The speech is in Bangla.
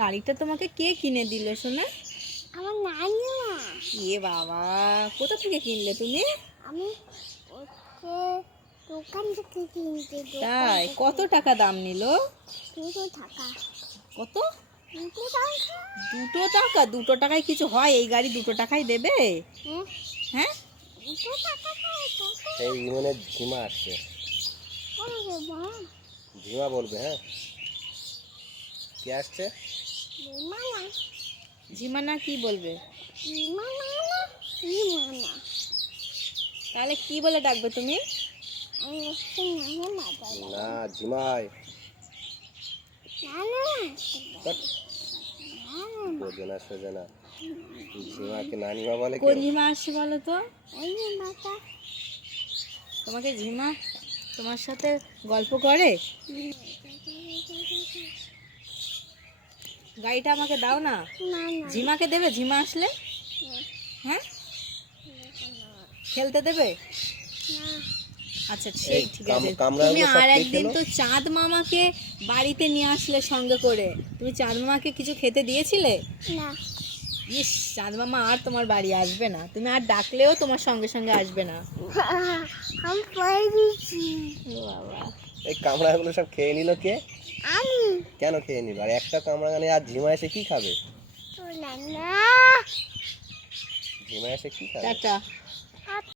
গাড়িটা তোমাকে কে কিনে দিল সোনা? আমার নানিমা। এ বাবা, কোথা থেকে কিনলে তুমি? আমি ওকে দোকান থেকে কিনতে। তাই? কত টাকা দাম নিল? 200 টাকা। কত? 200 টাকা। 2 টাকা? 2 টাকায় কিছু হয়? এই গাড়ি 2 টাকায় দেবে? হ্যাঁ, হ্যাঁ, 200 টাকা খায় টাকা। এই ইমনের ঝিমা আসছে, বলবে মা, ঝিমা বলবে। হ্যাঁ, কে আসছে? মানা, ঝিমানা কি বলবে? মানা, মানা। তাহলে কি বলে ডাকবে তুমি? আমি একটু নানিমা বলবো। না, ঝিমাই। নানা, ধ্যাৎ, বোঝে না সোজে না। ঝিমাকে নানিমা বলে কোন কেউ? ঝিমা আসছে বলো তো? নানিমাটা। তোমাকে ঝিমা তোমার সাথে গল্প করে? গাড়িটা আমাকে দাও না। না না ঝিমাকে দেবে? ঝিমা আসলে হ্যাঁ খেলতে দেবে? না। আচ্ছা এই ঠিক আছে। কামড়াগুলো তুমি সব আর কে একদিন খেলো? তো চাঁদ মামাকে বাড়িতে নিয়ে আসলে সঙ্গে করে। তুমি চাঁদ মামাকে কিছু খেতে দিয়েছিলে? না, ইস, চাঁদ মামা আর তোমার বাড়ি আসবে না। তুমি আর ডাকলেও তোমার সঙ্গে সঙ্গে আসবে না। আমি পড়ে দিচ্ছি। ও বাবা, এই কামড়াগুলো সব খেয়ে নিল কে? আমি কেন খেয়ে নিল? আর একটা কামড়া গানে আর ঝিমা এসে কি খাবে? তো না ঝিমা এসে কি খাবে? টাটা।